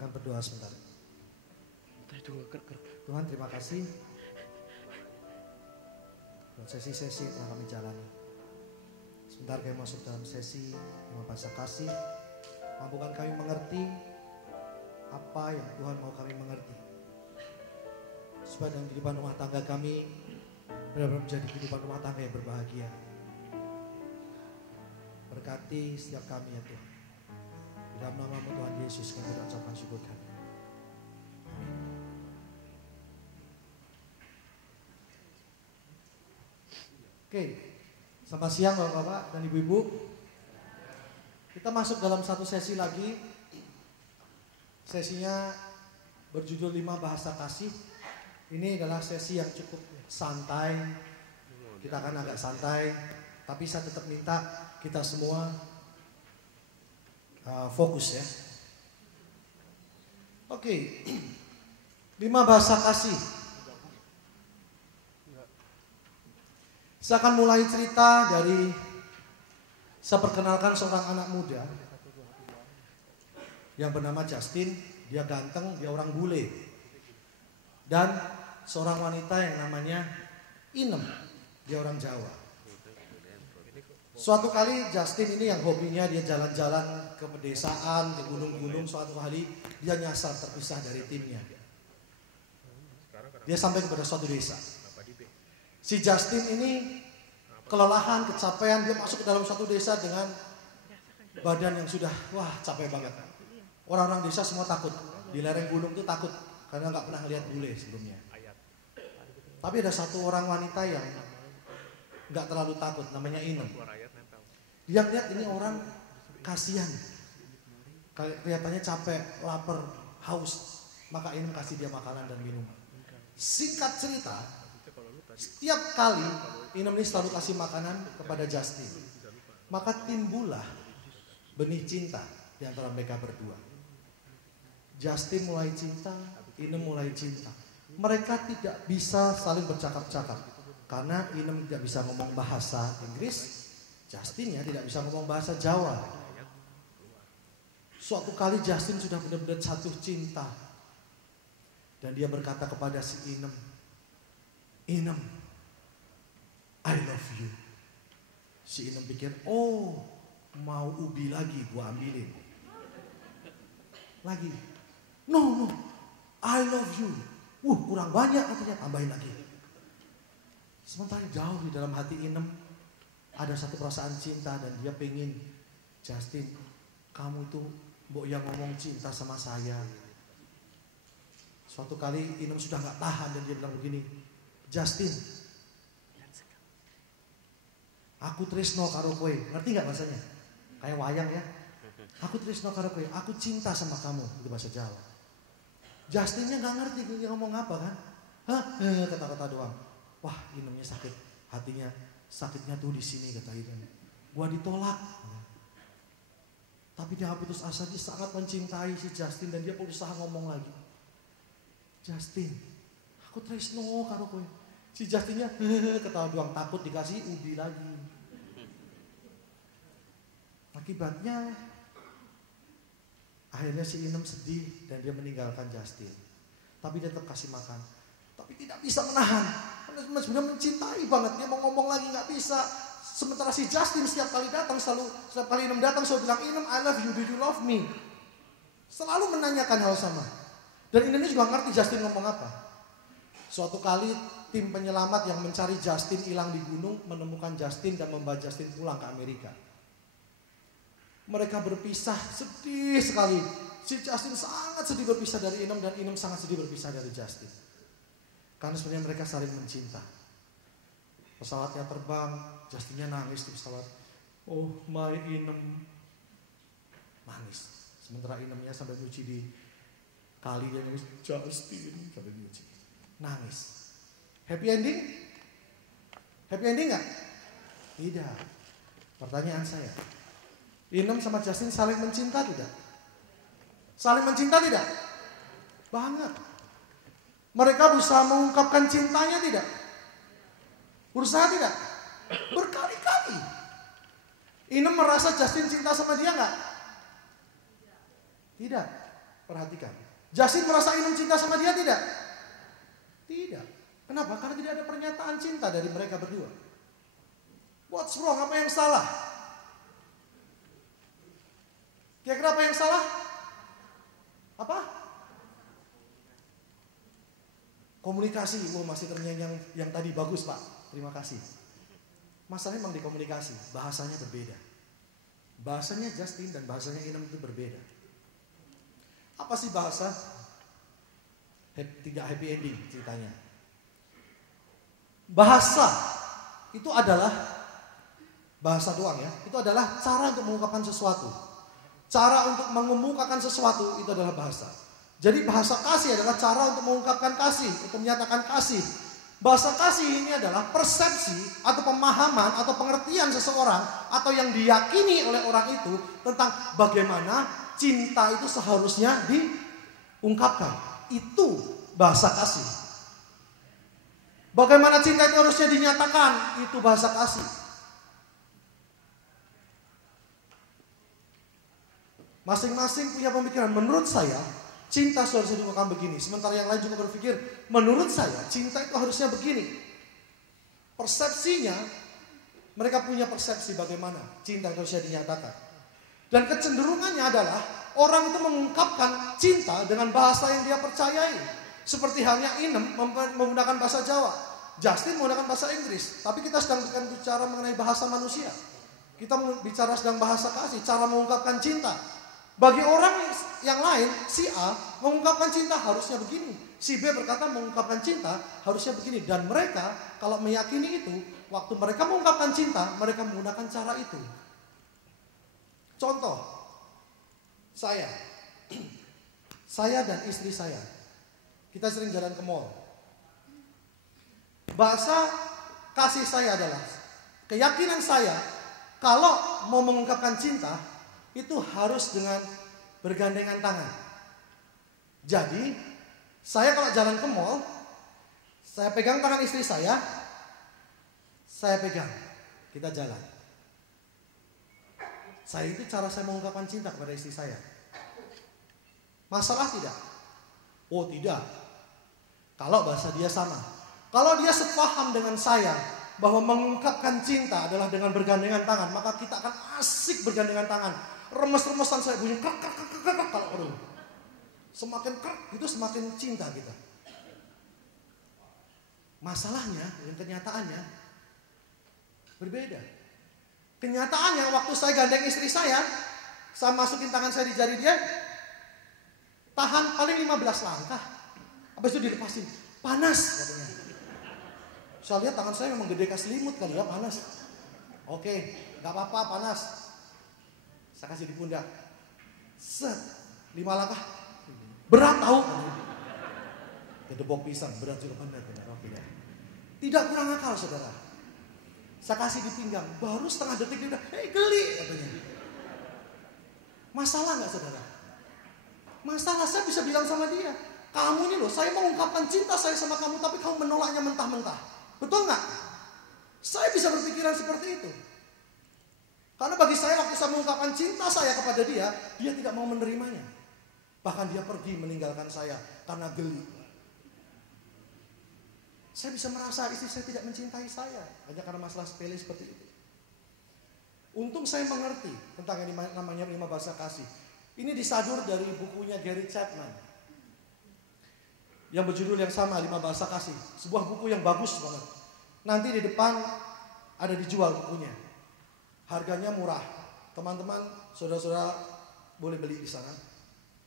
Kita akan berdoa sebentar. Tuhan, terima kasih buat sesi-sesi yang telah kami jalani. Sebentar kami masuk dalam sesi lima bahasa kasih. Mampukan kami mengerti apa yang Tuhan mau kami mengerti, supaya dalam kehidupan rumah tangga kami benar-benar menjadi kehidupan rumah tangga yang berbahagia. Berkati setiap kami ya Tuhan. Di dalam nama Tuhan Yesus kami berucapkan syukur kami. Amin. Oke, selamat siang Bapak-Bapak dan Ibu-Ibu. Kita masuk dalam satu sesi lagi. Sesinya berjudul 5 bahasa kasih. Ini adalah sesi yang cukup santai. Kita akan agak santai, tapi saya tetap minta kita semua fokus ya. Oke. 5 bahasa kasih. Saya akan mulai cerita dari, saya perkenalkan seorang anak muda yang bernama Justin. Dia ganteng, dia orang bule. Dan seorang wanita yang namanya Inem, dia orang Jawa. Suatu kali Justin ini yang hobinya dia jalan-jalan ke pedesaan, ke gunung-gunung. Suatu hari dia nyasar terpisah dari timnya. Dia sampai kepada suatu desa. Si Justin ini kelelahan, kecapean. Dia masuk ke dalam suatu desa dengan badan yang sudah capek banget. Orang-orang desa semua takut. Di lereng gunung itu takut karena nggak pernah lihat bule sebelumnya. Tapi ada satu orang wanita yang nggak terlalu takut, namanya Inem. Dia lihat ini orang kasihan, kelihatannya capek, lapar, haus. Maka Inem kasih dia makanan dan minuman. Singkat cerita, setiap kali Inem ini selalu kasih makanan kepada Justin. Maka timbullah benih cinta di antara mereka berdua. Justin mulai cinta, Inem mulai cinta. Mereka tidak bisa saling bercakap-cakap karena Inem tidak bisa ngomong bahasa Inggris, Justin tidak bisa ngomong bahasa Jawa. Suatu kali Justin sudah benar-benar jatuh cinta dan dia berkata kepada si Inem, "Inem, I love you." Si Inem pikir, oh mau ubi lagi gua ambilin. Lagi, no, I love you. Kurang banyak katanya, tambahin lagi. Sementara jauh di dalam hati Inem ada satu perasaan cinta dan dia pengen, Justin, kamu tuh mbok yang ngomong cinta sama saya. Suatu kali Inem sudah gak tahan dan dia bilang begini, Justin, aku tresno karo kowe. Ngerti gak bahasanya? Kayak wayang ya. Aku tresno karo kowe, aku cinta sama kamu. Itu bahasa Jawa. Justinnya gak ngerti dia ngomong apa kan. Kata-kata doang. Wah, Inemnya sakit. Hatinya, sakitnya tuh di sini kata Inem. Gua ditolak. Tapi dia putus asa, dia sangat mencintai si Justin dan dia berusaha ngomong lagi. Justin, aku tresno karo kowe. Si Justinnya ketawa doang, takut dikasih ubi lagi. Akibatnya akhirnya si Inem sedih dan dia meninggalkan Justin. Tapi dia tetap kasih makan. Tapi tidak bisa menahan. Karena sebenarnya mencintai banget. Dia mau ngomong lagi gak bisa. Sementara si Justin setiap kali Inem datang selalu bilang, Inem, I love you, do you love me? Selalu menanyakan hal sama. Dan Inem juga ngerti Justin ngomong apa. Suatu kali tim penyelamat yang mencari Justin hilang di gunung menemukan Justin dan membawa Justin pulang ke Amerika. Mereka berpisah, sedih sekali. Si Justin sangat sedih berpisah dari Inem dan Inem sangat sedih berpisah dari Justin. Karena sebenarnya mereka saling mencinta. Pesawatnya terbang, Justinnya nangis di pesawat. Oh my Inem. Nangis. Sementara Inemnya sampai nyuci di kali dia nangis, Justin sampai nyuci. Nangis. Happy ending? Happy ending gak? Tidak. Pertanyaan saya, Inem sama Justin saling mencinta tidak? Saling mencinta tidak? Banget. Mereka berusaha mengungkapkan cintanya tidak? Berusaha tidak? Berkali-kali. Inem merasa Justin cinta sama dia enggak? Tidak. Perhatikan. Justin merasa Inem cinta sama dia tidak? Tidak. Kenapa? Karena tidak ada pernyataan cinta dari mereka berdua. What's wrong? Apa yang salah? Kira-kira apa yang salah? Apa? Komunikasi. Oh, masih ternyanyi yang tadi bagus, Pak. Terima kasih. Masalahnya memang di komunikasi. Bahasanya berbeda. Bahasanya Justin dan bahasanya Inem itu berbeda. Apa sih bahasa? Tidak happy ending ceritanya. Bahasa itu adalah bahasa doang ya. Itu adalah cara untuk mengungkapkan sesuatu. Cara untuk mengemukakan sesuatu itu adalah bahasa. Jadi bahasa kasih adalah cara untuk mengungkapkan kasih, untuk menyatakan kasih. Bahasa kasih ini adalah persepsi atau pemahaman atau pengertian seseorang atau yang diyakini oleh orang itu tentang bagaimana cinta itu seharusnya diungkapkan. Itu bahasa kasih. Bagaimana cinta itu harusnya dinyatakan, itu bahasa kasih. Masing-masing punya pemikiran. Menurut saya, cinta seharusnya diungkapkan begini. Sementara yang lain juga berpikir, menurut saya, cinta itu harusnya begini. Persepsinya, mereka punya persepsi bagaimana cinta itu harusnya dinyatakan. Dan kecenderungannya adalah, orang itu mengungkapkan cinta dengan bahasa yang dia percayai. Seperti halnya Inem menggunakan bahasa Jawa, Justin menggunakan bahasa Inggris. Tapi kita sedang bicara mengenai bahasa manusia. Kita bicara sedang bahasa kasih, cara mengungkapkan cinta. Bagi orang yang lain, si A mengungkapkan cinta harusnya begini. Si B berkata mengungkapkan cinta harusnya begini. Dan mereka kalau meyakini itu, waktu mereka mengungkapkan cinta, mereka menggunakan cara itu. Contoh, saya dan istri saya, kita sering jalan ke mall. Bahasa kasih saya adalah keyakinan saya kalau mau mengungkapkan cinta itu harus dengan bergandengan tangan. Jadi saya kalau jalan ke mall, saya pegang tangan istri saya pegang, kita jalan. Saya itu cara saya mengungkapkan cinta kepada istri saya. Masalah tidak? Oh tidak. Kalau bahasa dia sama. Kalau dia sepaham dengan saya bahwa mengungkapkan cinta adalah dengan bergandengan tangan, maka kita akan asik bergandengan tangan. Remes-remesan saya bunyi krak kalau perlu. Semakin krak itu semakin cinta kita. Masalahnya, yang kenyataannya berbeda. Kenyataannya waktu saya gandeng istri saya masukin tangan saya di jari dia, tahan paling 15 langkah. Habis itu dilepasin, panas katanya. Saya lihat tangan saya memang gede kayak selimut kali ya, panas. Oke, gak apa-apa panas. Saya kasih di pundak. Set, 5 langkah. Berat tahu. Kedebok pisang, berat juga benar. Tidak kurang akal saudara. Saya kasih di pinggang, baru setengah detik dia udah, geli katanya. Masalah gak saudara? Masalah, saya bisa bilang sama dia, kamu ini loh, saya mengungkapkan cinta saya sama kamu, tapi kamu menolaknya mentah-mentah. Betul gak? Saya bisa berpikiran seperti itu. Karena bagi saya, waktu saya mengungkapkan cinta saya kepada dia tidak mau menerimanya. Bahkan dia pergi meninggalkan saya karena geli. Saya bisa merasa istri saya tidak mencintai saya hanya karena masalah sepele seperti itu. Untung saya mengerti tentang yang namanya 5 bahasa kasih. Ini disadur dari bukunya Gary Chapman yang berjudul yang sama, 5 bahasa kasih. Sebuah buku yang bagus banget. Nanti di depan ada dijual bukunya. Harganya murah. Teman-teman, saudara-saudara boleh beli di sana.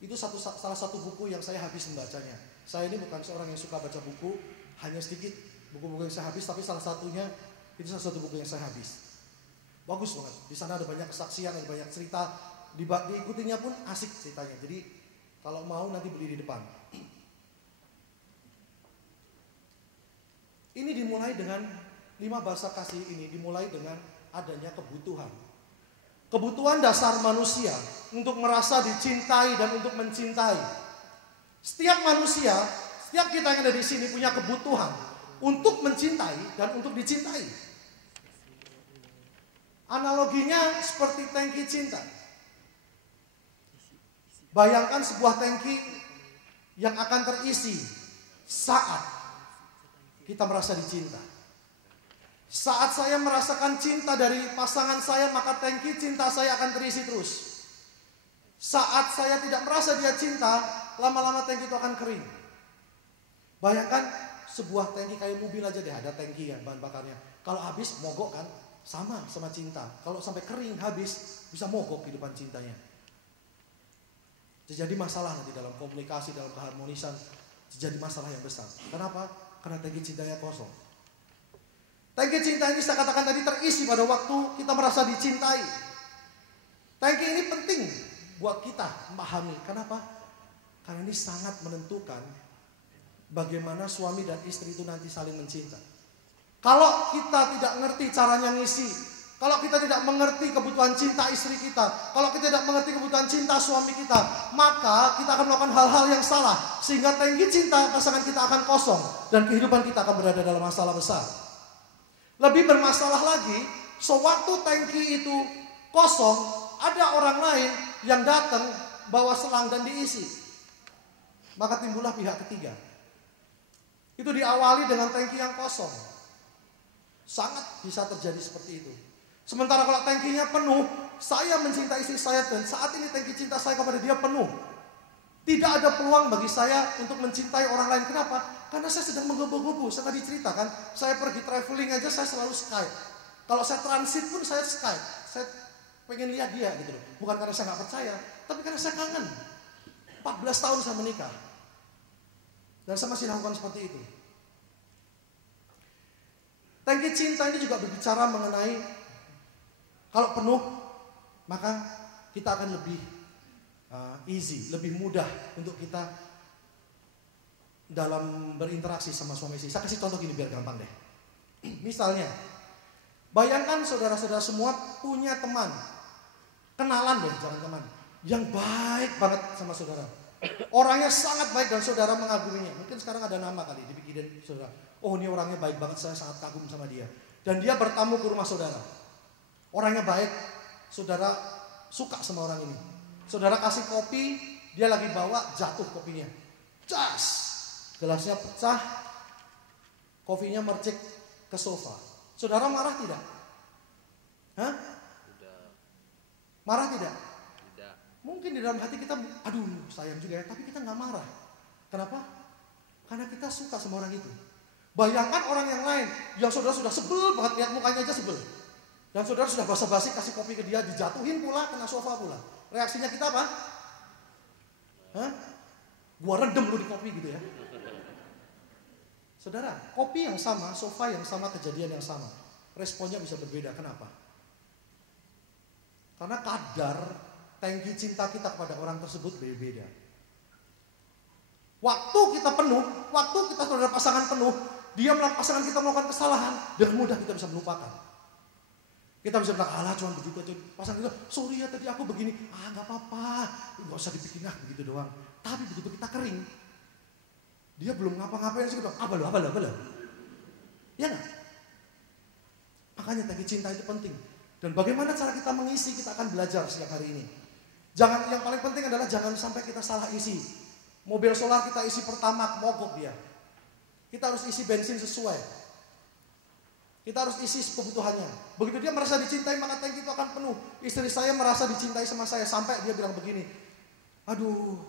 Itu salah satu buku yang saya habis membacanya. Saya ini bukan seorang yang suka baca buku, hanya sedikit buku-buku yang saya habis, tapi salah satu buku yang saya habis. Bagus banget. Di sana ada banyak kesaksian, ada banyak cerita. Diikutinya pun asik ceritanya. Jadi kalau mau nanti beli di depan. Ini dimulai dengan 5 bahasa kasih ini dimulai dengan adanya kebutuhan. Kebutuhan dasar manusia untuk merasa dicintai dan untuk mencintai. Setiap manusia, setiap kita yang ada di sini punya kebutuhan untuk mencintai dan untuk dicintai. Analoginya seperti tangki cinta. Bayangkan sebuah tangki yang akan terisi saat kita merasa dicinta. Saat saya merasakan cinta dari pasangan saya, maka tangki cinta saya akan terisi terus. Saat saya tidak merasa dia cinta, lama-lama tangki itu akan kering. Bayangkan sebuah tangki kayak mobil aja deh, ada tangki ya bahan bakarnya. Kalau habis mogok kan, sama cinta. Kalau sampai kering habis, bisa mogok kehidupan cintanya. Terjadi masalah nanti dalam komunikasi, dalam keharmonisan, terjadi masalah yang besar. Kenapa? Karena tangki cintanya kosong. Tangki cinta ini saya katakan tadi terisi pada waktu kita merasa dicintai. Tangki ini penting buat kita memahami. Kenapa? Karena ini sangat menentukan bagaimana suami dan istri itu nanti saling mencinta. Kalau kita tidak ngerti caranya ngisi, kalau kita tidak mengerti kebutuhan cinta istri kita, kalau kita tidak mengerti kebutuhan cinta suami kita, maka kita akan melakukan hal-hal yang salah. Sehingga tangki cinta pasangan kita akan kosong dan kehidupan kita akan berada dalam masalah besar. Lebih bermasalah lagi, sewaktu tangki itu kosong, ada orang lain yang datang bawa selang dan diisi. Maka timbullah pihak ketiga. Itu diawali dengan tangki yang kosong. Sangat bisa terjadi seperti itu. Sementara kalau tangkinya penuh, saya mencintai istri saya dan saat ini tangki cinta saya kepada dia penuh. Tidak ada peluang bagi saya untuk mencintai orang lain. Kenapa? Karena saya sedang menggebu-gebu. Saya tadi ceritakan, saya pergi traveling aja saya selalu Skype. Kalau saya transit pun saya Skype. Saya pengen lihat dia gitu loh. Bukan karena saya gak percaya, tapi karena saya kangen. 14 tahun saya menikah. Dan saya masih lakukan seperti itu. Tangki cinta ini juga berbicara mengenai kalau penuh, maka kita akan lebih easy, lebih mudah untuk kita dalam berinteraksi sama suami istri. Saya kasih contoh gini biar gampang deh. Misalnya, bayangkan saudara-saudara semua punya teman, kenalan deh, jangan teman, yang baik banget sama saudara. Orangnya sangat baik dan saudara mengaguminya. Mungkin sekarang ada nama kali dipikirin saudara. Oh, ini orangnya baik banget, saya sangat kagum sama dia. Dan dia bertamu ke rumah saudara. Orangnya baik, saudara suka sama orang ini. Saudara kasih kopi, dia lagi bawa, jatuh kopinya. Cas! Gelasnya pecah, kopinya mercik ke sofa. Saudara marah tidak? Hah? Tidak. Marah tidak? Tidak. Mungkin di dalam hati kita, aduh sayang juga ya, tapi kita gak marah. Kenapa? Karena kita suka sama orang itu. Bayangkan orang yang lain, yang saudara sudah sebel banget, lihat mukanya aja sebel. Dan saudara sudah basa-basi kasih kopi ke dia, dijatuhin pula, kena sofa pula. Reaksinya kita apa? Hah? Gua rendem lu di kopi gitu ya. Saudara, kopi yang sama, sofa yang sama, kejadian yang sama. Responnya bisa berbeda. Kenapa? Karena kadar tangki cinta kita kepada orang tersebut berbeda. Waktu kita penuh, waktu kita saudara pasangan penuh, pasangan kita melakukan kesalahan, dengan mudah kita bisa melupakan. Kita bisa bilang, alah cuma begitu aja. Pasangan kita, sorry ya tadi aku begini. Gak apa-apa, gak usah dipikirin begitu doang. Tapi begitu kita kering, dia belum ngapa-ngapain sih, apa lo. Ya gak? Makanya tangki cinta itu penting. Dan bagaimana cara kita mengisi, kita akan belajar sejak hari ini. Yang paling penting adalah jangan sampai kita salah isi. Mobil solar kita isi pertama, mogok dia. Kita harus isi bensin sesuai. Kita harus isi kebutuhannya. Begitu dia merasa dicintai, maka tangki itu akan penuh. Istri saya merasa dicintai sama saya, sampai dia bilang begini, aduh,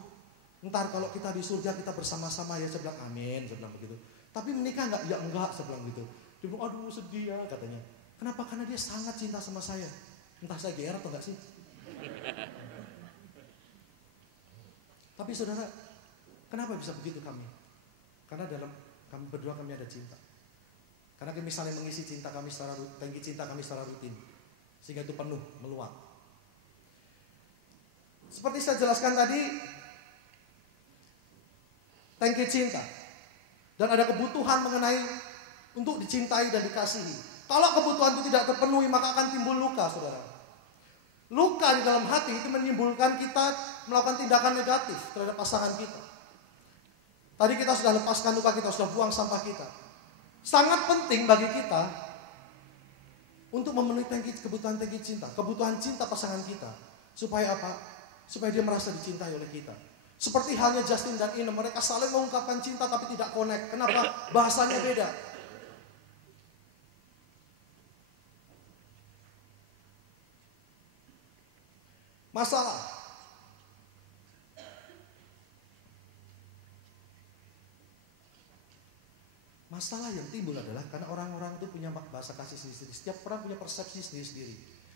ntar kalau kita di surga kita bersama-sama ya. Saya bilang amin, saya bilang begitu. Tapi menikah enggak? Ya enggak, saya bilang gitu. Dia bilang, aduh sedih ya katanya. Kenapa? Karena dia sangat cinta sama saya. Entah saya GR atau enggak sih. Tapi saudara, kenapa bisa begitu kami? Karena dalam kami berdua kami ada cinta. Karena kami saling mengisi cinta kami secara rutin, tangki cinta kami secara rutin, sehingga itu penuh, meluap. Seperti saya jelaskan tadi, tangki cinta dan ada kebutuhan mengenai untuk dicintai dan dikasihi. Kalau kebutuhan itu tidak terpenuhi, maka akan timbul luka, saudara. Luka di dalam hati itu menimbulkan kita melakukan tindakan negatif terhadap pasangan kita. Tadi kita sudah lepaskan luka kita, sudah buang sampah kita. Sangat penting bagi kita untuk memenuhi kebutuhan tangki cinta, kebutuhan cinta pasangan kita. Supaya apa? Supaya dia merasa dicintai oleh kita. Seperti halnya Justin dan Inem, mereka saling mengungkapkan cinta tapi tidak connect. Kenapa? Bahasanya beda. Masalah yang timbul adalah karena orang-orang itu punya bahasa kasih sendiri-sendiri. Setiap orang punya persepsi sendiri-sendiri.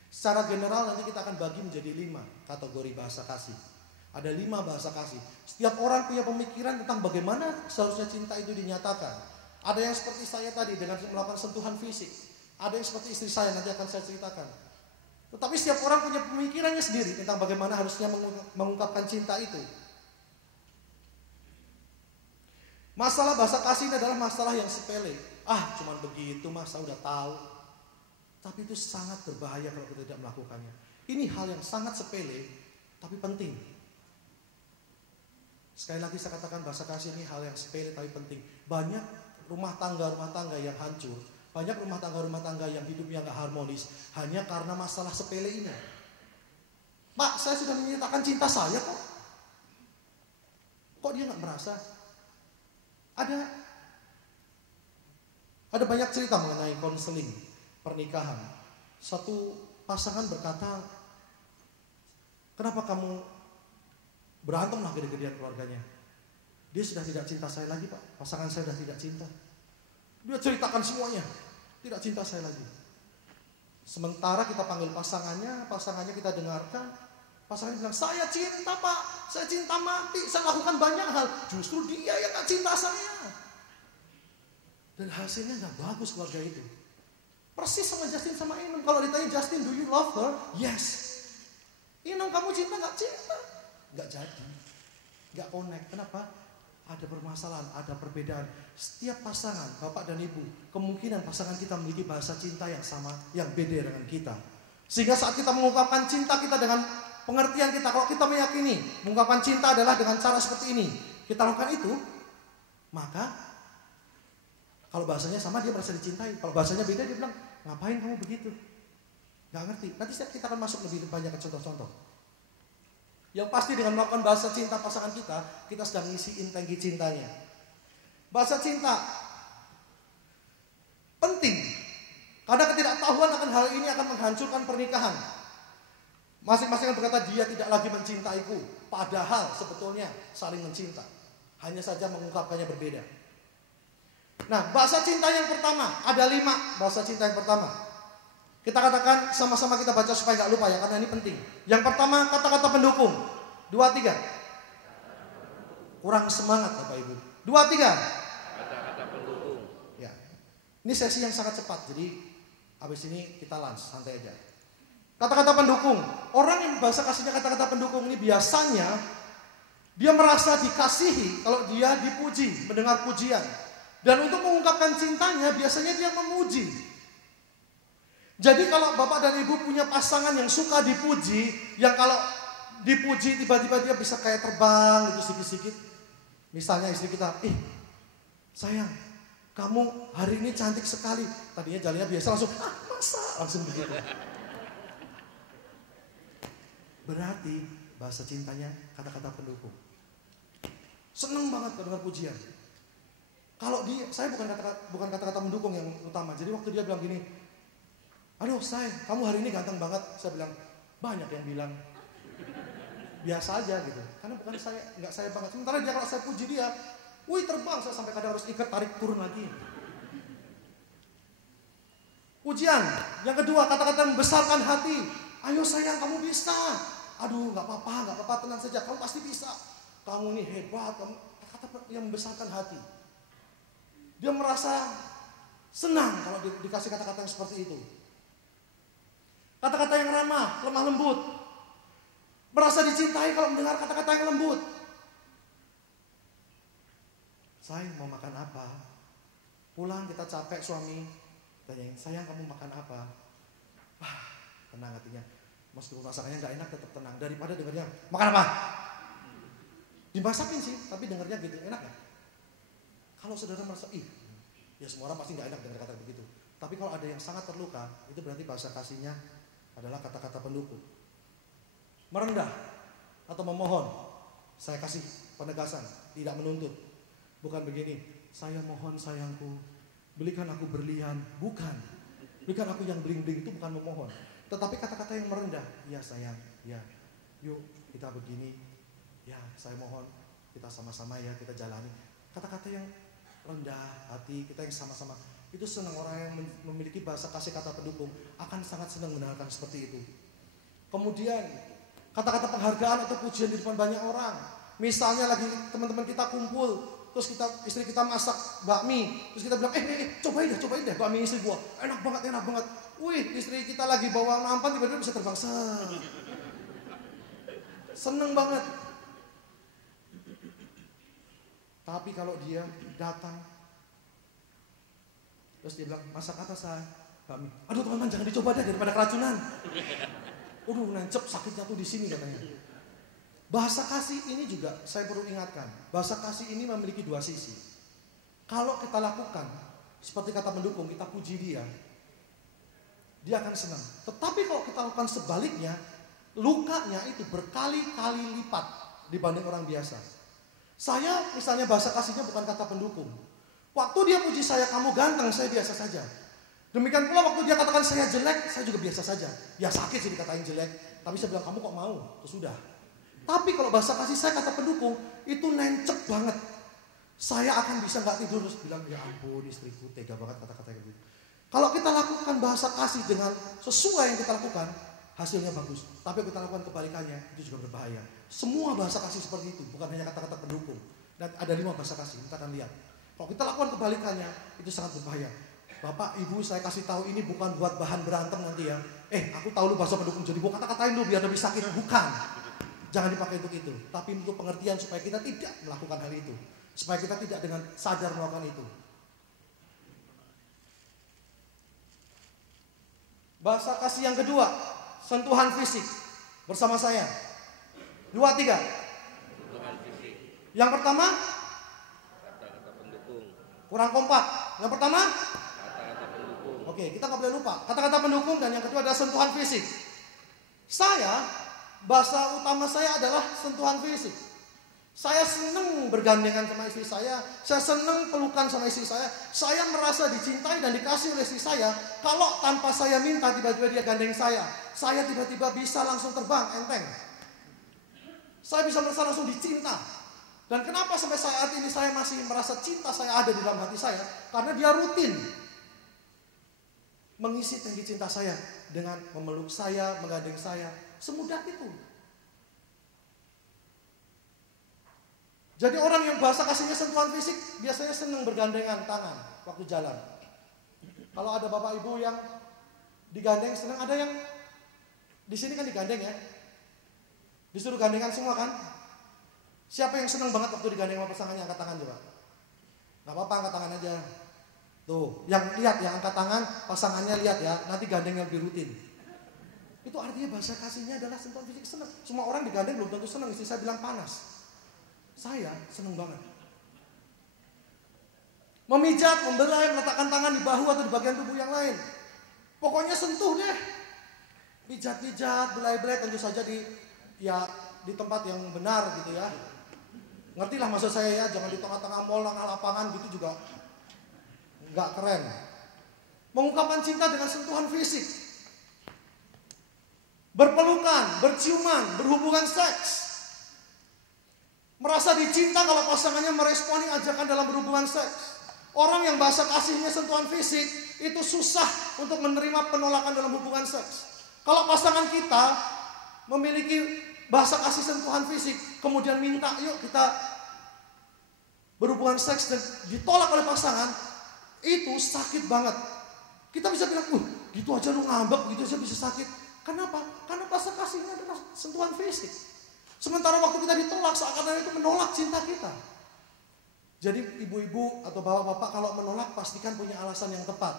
Secara general nanti kita akan bagi menjadi 5 kategori bahasa kasih. Ada 5 bahasa kasih. Setiap orang punya pemikiran tentang bagaimana seharusnya cinta itu dinyatakan. Ada yang seperti saya tadi dengan melakukan sentuhan fisik. Ada yang seperti istri saya, nanti akan saya ceritakan. Tetapi setiap orang punya pemikirannya sendiri tentang bagaimana harusnya mengungkapkan cinta itu. Masalah bahasa kasih ini adalah masalah yang sepele. Cuman begitu mas, saya udah tahu. Tapi itu sangat berbahaya kalau kita tidak melakukannya. Ini hal yang sangat sepele, tapi penting. Sekali lagi saya katakan bahasa kasih ini hal yang sepele tapi penting. Banyak rumah tangga yang hancur. Banyak rumah tangga yang hidupnya gak harmonis. Hanya karena masalah sepele ini. Pak, saya sudah menyatakan cinta saya kok. Kok dia gak merasa? Ada banyak cerita mengenai konseling pernikahan. Satu pasangan berkata, kenapa kamu berantem lah gede-gedean keluarganya? Dia sudah tidak cinta saya lagi pak. Pasangan saya sudah tidak cinta. Dia ceritakan semuanya. Tidak cinta saya lagi. Sementara kita panggil pasangannya kita dengarkan. Pasangannya bilang, saya cinta pak, saya cinta mati, saya lakukan banyak hal. Justru dia yang gak cinta saya. Dan hasilnya gak bagus keluarga itu. Persis sama Justin sama Inem. Kalau ditanya Justin, do you love her? Yes. Inem, kamu cinta gak cinta? Gak jadi. Gak connect. Kenapa? Ada permasalahan, ada perbedaan. Setiap pasangan, bapak dan ibu, kemungkinan pasangan kita memiliki bahasa cinta yang sama, yang beda dengan kita. Sehingga saat kita mengungkapkan cinta kita dengan pengertian kita, kalau kita meyakini mengungkapkan cinta adalah dengan cara seperti ini, kita lakukan itu, maka kalau bahasanya sama dia merasa dicintai. Kalau bahasanya beda dia bilang, ngapain kamu begitu? Gak ngerti. Nanti kita akan masuk lebih banyak ke contoh-contoh. Yang pasti dengan melakukan bahasa cinta pasangan kita sedang ngisiin tangki cintanya. Bahasa cinta penting. Karena ketidaktahuan akan hal ini akan menghancurkan pernikahan. Masing-masing berkata dia tidak lagi mencintaiku. Padahal sebetulnya saling mencinta. Hanya saja mengungkapkannya berbeda. Nah, bahasa cinta yang pertama. Ada 5 bahasa cinta yang pertama. Kita katakan sama-sama kita baca supaya gak lupa ya. Karena ini penting. Yang pertama kata-kata pendukung. 2, 3. Kurang semangat Bapak Ibu. 2, 3. Kata-kata pendukung. Ya. Ini sesi yang sangat cepat. Jadi habis ini kita lunch. Santai aja. Kata-kata pendukung. Orang yang bahasa kasihnya kata-kata pendukung ini biasanya dia merasa dikasihi kalau dia dipuji, mendengar pujian. Dan untuk mengungkapkan cintanya biasanya dia memuji. Jadi kalau bapak dan ibu punya pasangan yang suka dipuji, yang kalau dipuji tiba-tiba dia bisa kayak terbang gitu sedikit-sedikit. Misalnya istri kita, sayang, kamu hari ini cantik sekali. Tadinya jalannya biasa langsung begitu. Berarti bahasa cintanya kata-kata pendukung. Seneng banget dengar pujian. Kalau saya bukan kata-kata mendukung yang utama. Jadi waktu dia bilang gini, aduh sayang, kamu hari ini ganteng banget. Saya bilang, banyak yang bilang. Biasa aja gitu. Karena bukan nggak saya banget. Sementara dia kalau saya puji dia, wih terbang, saya sampai kadang harus ikat, tarik turun lagi. Pujian. Yang kedua, kata-kata membesarkan hati. Ayo sayang, kamu bisa. Aduh, nggak apa-apa, tenang saja. Kamu pasti bisa. Kamu ini hebat. Kata-kata yang membesarkan hati. Dia merasa senang kalau dikasih kata-kata yang seperti itu. Kata-kata yang ramah, lemah lembut. Merasa dicintai kalau mendengar kata-kata yang lembut. Sayang, mau makan apa? Pulang kita capek suami. Tanyain, sayang kamu makan apa? Tenang hatinya. Meskipun masakannya gak enak tetap tenang. Daripada dengarnya, makan apa? Dimasakin sih, tapi dengarnya gitu, enak gak? Kalau saudara merasa, ya semua orang pasti gak enak dengar kata begitu. Tapi kalau ada yang sangat terluka, itu berarti bahasa kasihnya adalah kata-kata pendukung. Merendah. atau memohon. Saya kasih penegasan, tidak menuntut. Bukan begini, saya mohon sayangku, belikan aku berlian. Bukan. Berikan aku yang bling-bling, itu bukan memohon. Tetapi kata-kata yang merendah. Ya sayang, ya yuk kita begini. Ya saya mohon, kita sama-sama ya, kita jalani. Kata-kata yang rendah hati, kita yang sama-sama. Itu senang orang yang memiliki bahasa kasih kata pendukung. Akan sangat senang mendengarkan seperti itu. Kemudian kata-kata penghargaan atau pujian di depan banyak orang. Misalnya lagi teman-teman kita kumpul, terus istri kita masak bakmi, terus kita bilang, cobain deh bakmi istri gua, enak banget. Wih, istri kita lagi bawa nampan, tiba-tiba bisa terbang. Seneng banget. Tapi kalau dia datang, terus dia bilang, masak apa saya? Bakmi. Aduh teman-teman, jangan dicoba deh daripada keracunan. Nancep sakitnya tuh di sini katanya. Bahasa kasih ini juga saya perlu ingatkan. Bahasa kasih ini memiliki dua sisi. Kalau kita lakukan seperti kata pendukung, kita puji dia akan senang. Tetapi kalau kita lakukan sebaliknya, lukanya itu berkali-kali lipat dibanding orang biasa. Saya misalnya bahasa kasihnya bukan kata pendukung. Waktu dia puji saya, kamu ganteng, saya biasa saja. Demikian pula waktu dia katakan saya jelek, saya juga biasa saja. Ya sakit sih dikatain jelek, tapi saya bilang kamu kok mau? Terus sudah. Tapi kalau bahasa kasih saya kata pendukung, itu nencep banget. Saya akan bisa gak tidur terus bilang, ya ampun istriku tega banget kata-kata kayak gitu. Kalau kita lakukan bahasa kasih dengan sesuai yang kita lakukan, hasilnya bagus. Tapi kita lakukan kebalikannya, itu juga berbahaya. Semua bahasa kasih seperti itu, bukan hanya kata-kata pendukung. Dan ada 5 bahasa kasih, kita akan lihat. Kalau kita lakukan kebalikannya, itu sangat berbahaya. Bapak, Ibu, saya kasih tahu ini bukan buat bahan berantem nanti ya. Aku tahu lu bahasa pendukung, jadi gua kata-katain lu biar lebih sakit. Bukan. Jangan dipakai untuk itu. Tapi untuk pengertian supaya kita tidak melakukan hal itu. Supaya kita tidak dengan sadar melakukan itu. Bahasa kasih yang kedua, sentuhan fisik. Bersama saya. 2, 3. Sentuhan fisik. Yang pertama, Kata-kata pendukung. kurang kompak. Yang pertama, Kata-kata pendukung. oke, kita nggak boleh lupa. Kata-kata pendukung dan yang kedua adalah sentuhan fisik. Bahasa utama saya adalah sentuhan fisik. Saya senang bergandengan sama istri saya senang pelukan sama istri saya merasa dicintai dan dikasih oleh istri saya. Kalau tanpa saya minta tiba-tiba dia gandeng saya tiba-tiba bisa langsung terbang, enteng. Saya bisa merasa langsung dicinta. Dan kenapa sampai saat ini saya masih merasa cinta saya ada di dalam hati saya? Karena dia rutin mengisi tangki cinta saya dengan memeluk saya, menggandeng saya. Semudah itu. Jadi orang yang bahasa kasihnya sentuhan fisik biasanya senang bergandengan tangan waktu jalan. Kalau ada bapak ibu yang digandeng senang, ada yang di sini kan digandeng ya. Disuruh gandengan semua kan? Siapa yang senang banget waktu digandeng sama pasangannya, angkat tangan coba. Gak apa-apa, angkat tangan aja. Tuh, yang lihat yang angkat tangan, pasangannya lihat ya, nanti gandeng yang lebih rutin. Itu artinya bahasa kasihnya adalah sentuhan fisik, senang. Semua orang digandeng belum tentu senang, istri saya bilang panas. Saya senang banget. Memijat, membelai, meletakkan tangan di bahu atau di bagian tubuh yang lain. Pokoknya sentuh deh. Pijat-pijat, belai-belai, tentu saja di tempat yang benar gitu ya. Ngertilah maksud saya ya, jangan di tengah-tengah mall, tengah lapangan gitu juga nggak keren. Mengungkapkan cinta dengan sentuhan fisik. Berpelukan, berciuman, berhubungan seks. Merasa dicinta kalau pasangannya meresponi ajakan dalam berhubungan seks. Orang yang bahasa kasihnya sentuhan fisik itu susah untuk menerima penolakan dalam hubungan seks. Kalau pasangan kita memiliki bahasa kasih sentuhan fisik, kemudian minta yuk kita berhubungan seks dan ditolak oleh pasangan, itu sakit banget. Kita bisa bilang, gitu aja lu ngambek, gitu aja bisa sakit. Kenapa? Karena bahasa kasihnya adalah sentuhan fisik. Sementara waktu kita ditolak, seakan-akan itu menolak cinta kita. Jadi ibu-ibu atau bapak-bapak kalau menolak pastikan punya alasan yang tepat.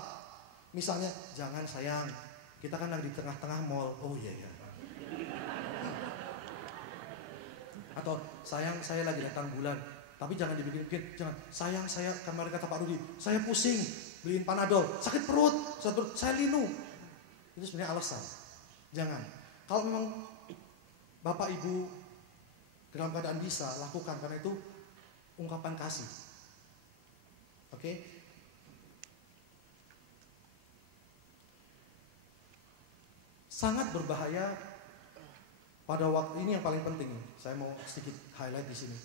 Misalnya, jangan sayang, kita kan lagi di tengah-tengah mall. Oh iya ya. Atau sayang, saya lagi datang bulan. Tapi jangan dibikin-bikin, jangan. Sayang, saya kemarin kata Pak Rudi, saya pusing, beliin Panadol, sakit perut, saya linu. Itu sebenarnya alasan. Jangan. Kalau memang bapak ibu dalam keadaan bisa, lakukan, karena itu ungkapan kasih. Oke? Sangat berbahaya pada waktu ini, yang paling penting. Saya mau sedikit highlight di sini.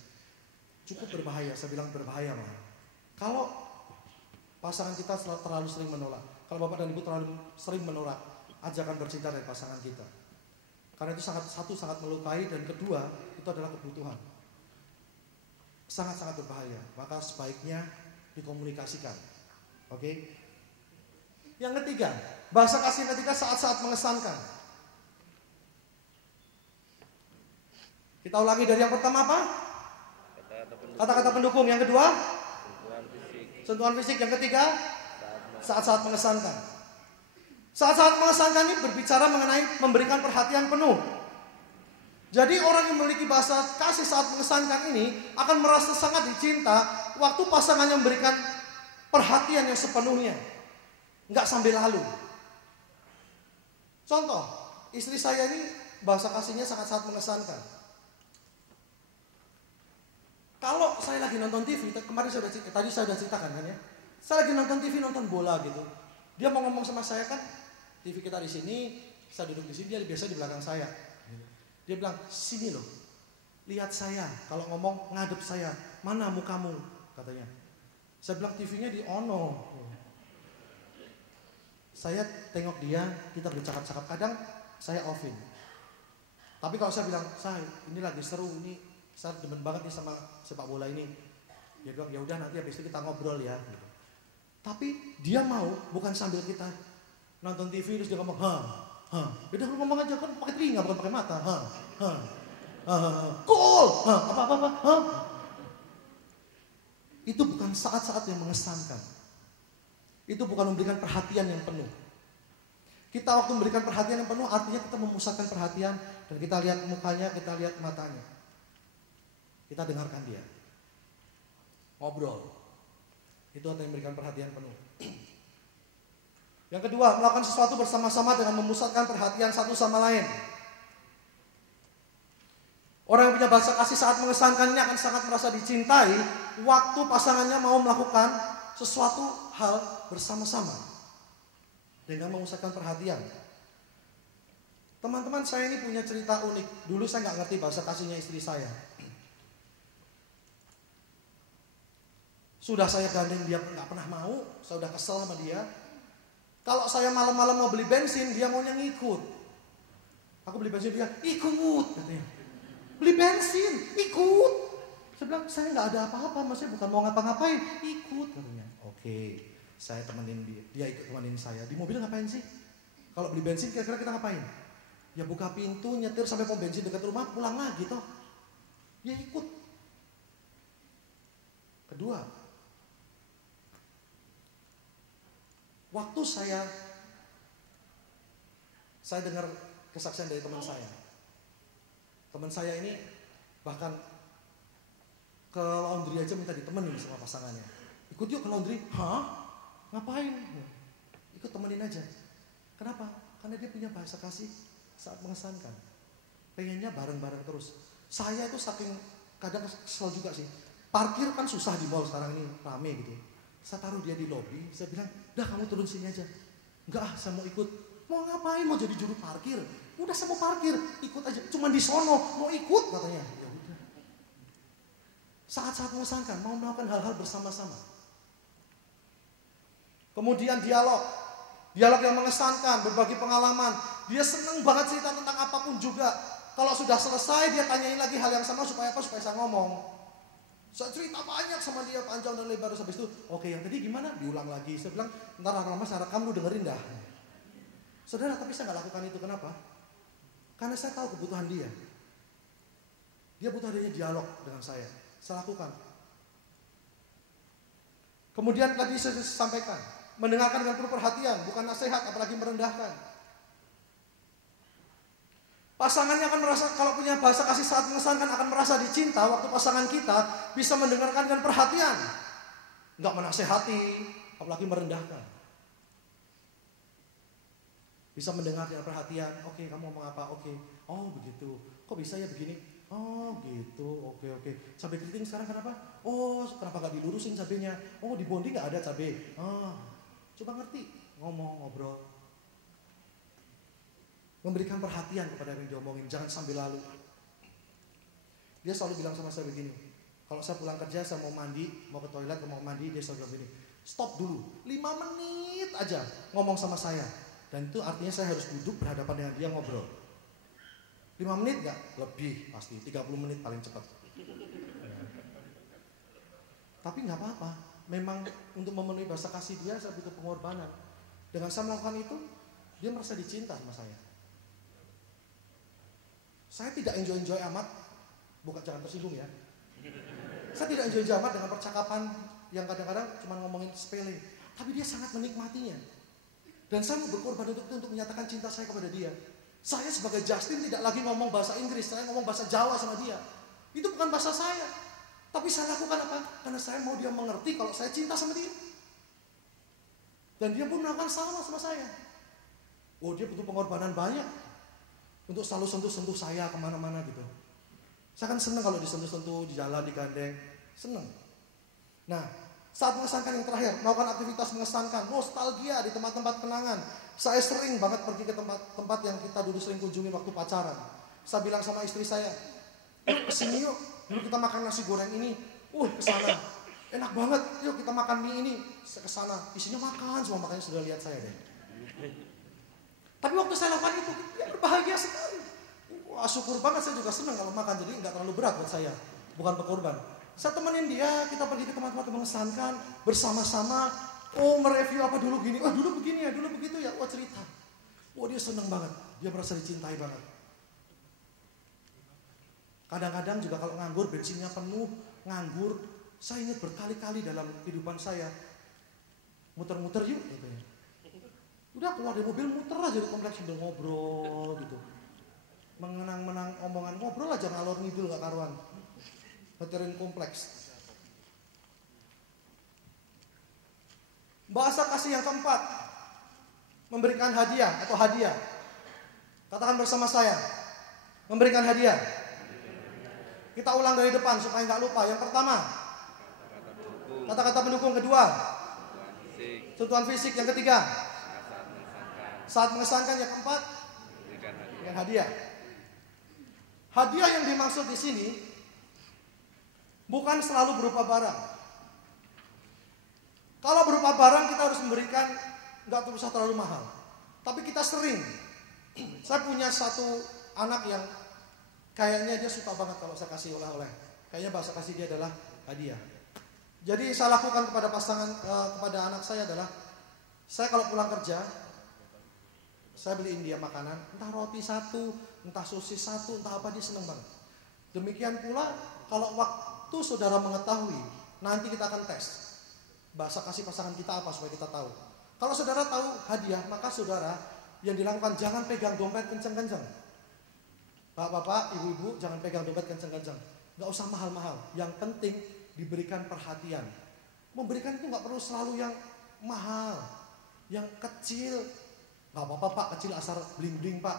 Cukup berbahaya, saya bilang berbahaya malah. Kalau pasangan kita terlalu sering menolak, kalau Bapak dan Ibu terlalu sering menolak ajakan bercinta dari pasangan kita, karena itu sangat melukai, dan kedua itu adalah kebutuhan. Sangat-sangat berbahaya. Maka sebaiknya dikomunikasikan. Oke? Yang ketiga, bahasa kasih ketiga saat-saat mengesankan. Kita ulangi dari yang pertama apa? Kata-kata pendukung. Yang kedua, sentuhan fisik. Yang ketiga, saat-saat mengesankan. Saat-saat mengesankan ini berbicara mengenai memberikan perhatian penuh. Jadi orang yang memiliki bahasa kasih saat mengesankan ini akan merasa sangat dicinta waktu pasangannya memberikan perhatian yang sepenuhnya, nggak sambil lalu. Contoh, istri saya ini bahasa kasihnya sangat-sangat mengesankan. Kalau saya lagi nonton TV, tadi saya sudah ceritakan kan ya, saya lagi nonton TV, nonton bola gitu, dia mau ngomong sama saya kan, TV kita di sini, saya duduk di sini, dia biasa di belakang saya. Dia bilang, sini loh, lihat saya, kalau ngomong ngadep saya, mana mukamu, katanya. Saya bilang TV-nya di ono. Saya tengok dia, kita bercakap-cakap, kadang saya offin. Tapi kalau saya bilang, saya ini lagi seru, ini saya demen banget nih sama sepak bola ini. Dia bilang, ya udah nanti habis itu kita ngobrol ya. Gitu. Tapi dia mau, bukan sambil kita nonton TV terus dia ngomong, udah lu ngomong aja, kan pakai telinga bukan pakai mata. Cool. Apa. Itu bukan saat-saat yang mengesankan. Itu bukan memberikan perhatian yang penuh. Kita waktu memberikan perhatian yang penuh artinya kita memusatkan perhatian dan kita lihat mukanya, kita lihat matanya. Kita dengarkan dia. Ngobrol. Itu artinya memberikan perhatian penuh. Yang kedua, melakukan sesuatu bersama-sama dengan memusatkan perhatian satu sama lain. Orang yang punya bahasa kasih saat mengesankan ini akan sangat merasa dicintai waktu pasangannya mau melakukan sesuatu hal bersama-sama dengan memusatkan perhatian. Teman-teman, saya ini punya cerita unik. Dulu saya nggak ngerti bahasa kasihnya istri saya. Sudah saya gandeng, dia nggak pernah mau. Saya udah kesel sama dia. Kalau saya malam-malam mau beli bensin, dia maunya ngikut. Aku beli bensin, dia ikut, katanya. Beli bensin, ikut. Saya bilang, saya nggak ada apa-apa, maksudnya bukan mau ngapa-ngapain, ikut, katanya. Oke, saya temenin dia ikut temenin saya. Di mobil ngapain sih? Kalau beli bensin, kira-kira kita ngapain? Ya buka pintu, nyetir sampai pom bensin dekat rumah, pulang lagi toh. Dia ikut. Kedua, waktu saya dengar kesaksian dari teman saya. Teman saya ini bahkan ke laundry aja minta ditemenin sama pasangannya. Ikut yuk ke laundry. Ngapain? Ikut temenin aja. Kenapa? Karena dia punya bahasa kasih saat mengesankan. Pengennya bareng-bareng terus. Saya itu saking kadang kesel juga sih. Parkir kan susah di mall sekarang ini, rame gitu. Saya taruh dia di lobi, saya bilang, dah kamu turun sini aja. Enggak, saya mau ikut. Mau ngapain? Mau jadi juru parkir? Udah saya mau parkir, ikut aja. Cuman di sono, mau ikut katanya. Ya udah. Saat-saat mengesankan, mau melakukan hal-hal bersama-sama. Kemudian dialog yang mengesankan, berbagi pengalaman. Dia senang banget cerita tentang apapun juga. Kalau sudah selesai, dia tanyain lagi hal yang sama supaya apa? Supaya saya ngomong. Saya cerita banyak sama dia panjang dan lebar. Habis itu, oke, yang tadi gimana? Diulang lagi. Saya bilang, ntar lama-lama saya rekam, lu dengerin dah. Saudara, tapi saya gak lakukan itu. Kenapa? Karena saya tahu kebutuhan dia. Dia butuh adanya dialog dengan saya. Saya lakukan. Kemudian tadi saya sampaikan, mendengarkan dengan penuh perhatian, bukan nasihat, apalagi merendahkan. Pasangannya akan merasa, kalau punya bahasa kasih saat mengesankan, akan merasa dicinta waktu pasangan kita bisa mendengarkan dengan perhatian. Enggak menasehati, apalagi merendahkan. Bisa mendengar dengan perhatian. Oke, kamu ngomong apa? Oke. Oh begitu. Kok bisa ya begini? Oh gitu, oke. Cabai keriting sekarang kenapa? Oh kenapa gak dilurusin cabenya? Oh di Bondi gak ada cabai. Coba ngerti, ngomong, ngobrol. Memberikan perhatian kepada yang diomongin, jangan sambil lalu. Dia selalu bilang sama saya begini, kalau saya pulang kerja, saya mau mandi, mau ke toilet, mau mandi, dia selalu bilang begini, stop dulu, 5 menit aja ngomong sama saya. Dan itu artinya saya harus duduk berhadapan dengan dia ngobrol. 5 menit gak? Lebih pasti, 30 menit paling cepat. Tapi gak apa-apa, memang untuk memenuhi bahasa kasih dia, saya butuh pengorbanan. Dengan saya melakukan itu, dia merasa dicinta sama saya. Saya tidak enjoy amat, bukan jangan tersinggung ya. Saya tidak enjoy amat dengan percakapan yang kadang-kadang cuma ngomongin sepele. Tapi dia sangat menikmatinya. Dan saya mau berkorban untuk menyatakan cinta saya kepada dia. Saya sebagai Justin tidak lagi ngomong bahasa Inggris, saya ngomong bahasa Jawa sama dia. Itu bukan bahasa saya. Tapi saya lakukan apa? Karena saya mau dia mengerti kalau saya cinta sama dia. Dan dia pun melakukan sama saya. Oh dia butuh pengorbanan banyak. Untuk selalu sentuh-sentuh saya kemana-mana gitu. Saya kan senang kalau disentuh-sentuh, di jalan, digandeng. Senang. Nah, saat mengesankan yang terakhir, melakukan aktivitas mengesankan, nostalgia di tempat-tempat kenangan. Saya sering banget pergi ke tempat yang kita dulu sering kunjungi waktu pacaran. Saya bilang sama istri saya, yuk kesini yuk, dulu kita makan nasi goreng ini. Kesana, enak banget, yuk kita makan mie ini. Saya kesana, isinya makan semua, makanya sudah lihat saya deh. Tapi waktu saya lakukan itu, dia berbahagia sekali. Wah syukur banget, saya juga senang kalau makan, jadi nggak terlalu berat buat saya, bukan berkorban. Saya temenin dia, kita pergi ke tempat-tempat mengesankan, bersama-sama, mereview apa dulu gini, dulu begini ya, dulu begitu ya, cerita. Dia senang banget, dia merasa dicintai banget. Kadang-kadang juga kalau nganggur, bensinnya penuh, nganggur, saya ingat berkali-kali dalam kehidupan saya, muter-muter yuk, gitu ya. Udah keluar dari mobil, muter aja di kompleks sambil ngobrol gitu. Mengenang-menang omongan, ngobrol aja ngalor ngidul gak karuan. Muterin kompleks. Bahasa kasih yang keempat, memberikan hadiah atau hadiah. Katakan bersama saya, memberikan hadiah. Kita ulang dari depan supaya gak lupa. Yang pertama, kata-kata pendukung. Kedua, sentuhan fisik. Yang ketiga, saat mengesankan. Yang keempat, dengan hadiah. Hadiah yang dimaksud di sini bukan selalu berupa barang. Kalau berupa barang kita harus memberikan, nggak usah terlalu mahal. Tapi kita sering, saya punya satu anak yang kayaknya dia suka banget kalau saya kasih oleh-oleh. Kayaknya bahasa kasih dia adalah hadiah. Jadi saya lakukan kepada kepada anak saya adalah, saya kalau pulang kerja, saya beliin dia makanan, entah roti satu, entah sosis satu, entah apa, dia senang banget. Demikian pula kalau waktu saudara mengetahui, nanti kita akan tes bahasa kasih pasangan kita apa supaya kita tahu. Kalau saudara tahu hadiah, maka saudara yang dilakukan jangan pegang dompet kenceng-kenceng. Bapak-bapak, ibu-ibu jangan pegang dompet kenceng-kenceng. Gak usah mahal-mahal. Yang penting diberikan perhatian. Memberikan itu gak perlu selalu yang mahal, yang kecil. Gak apa-apa pak, kecil asal bling-bling pak.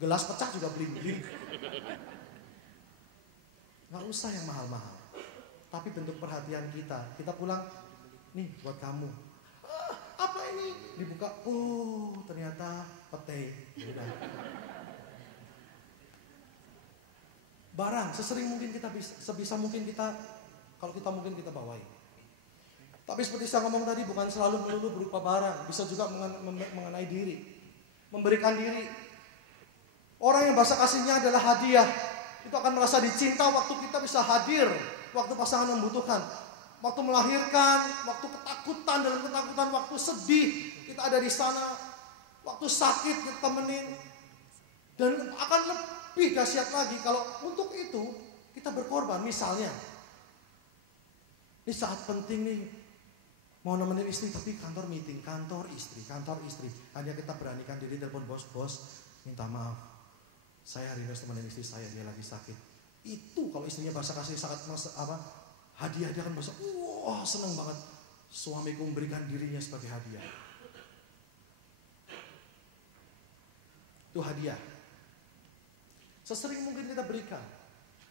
Gelas pecah juga bling-bling. Gak usah yang mahal-mahal. Tapi bentuk perhatian kita. Kita pulang, nih buat kamu. Apa ini? Dibuka, ternyata pete. Udah. Barang, sesering mungkin kita bisa, sebisa mungkin kita, kalau kita mungkin kita bawain. Tapi seperti saya ngomong tadi, bukan selalu melulu berupa barang, bisa juga mengenai diri, memberikan diri. Orang yang bahasa kasihnya adalah hadiah, itu akan merasa dicinta waktu kita bisa hadir, waktu pasangan membutuhkan, waktu melahirkan, waktu ketakutan, dalam ketakutan, waktu sedih, kita ada di sana, waktu sakit kita temenin, dan akan lebih dahsyat lagi kalau untuk itu kita berkorban. Misalnya, ini saat penting nih, mau nemenin istri tapi kantor meeting, kantor istri. Hanya kita beranikan diri telepon bos, minta maaf. Saya hari ini harus temenin istri saya, dia lagi sakit. Itu kalau istrinya bahasa kasih sangat hadiah, dia akan merasa, senang banget. Suamiku memberikan dirinya sebagai hadiah. Itu hadiah. Sesering mungkin kita berikan.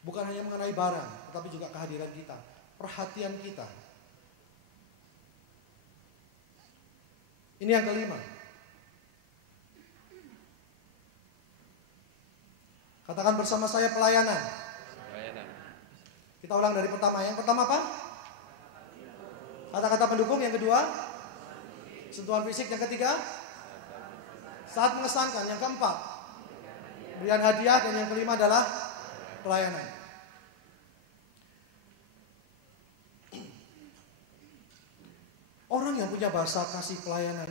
Bukan hanya mengenai barang, tetapi juga kehadiran kita, perhatian kita. Ini yang kelima. Katakan bersama saya pelayanan. Pelayanan. Kita ulang dari pertama. Yang pertama apa? Kata-kata pendukung. Yang kedua, sentuhan fisik. Yang ketiga, saat mengesankan. Yang keempat, berian hadiah. Dan yang kelima adalah pelayanan. Orang yang punya bahasa kasih pelayanan,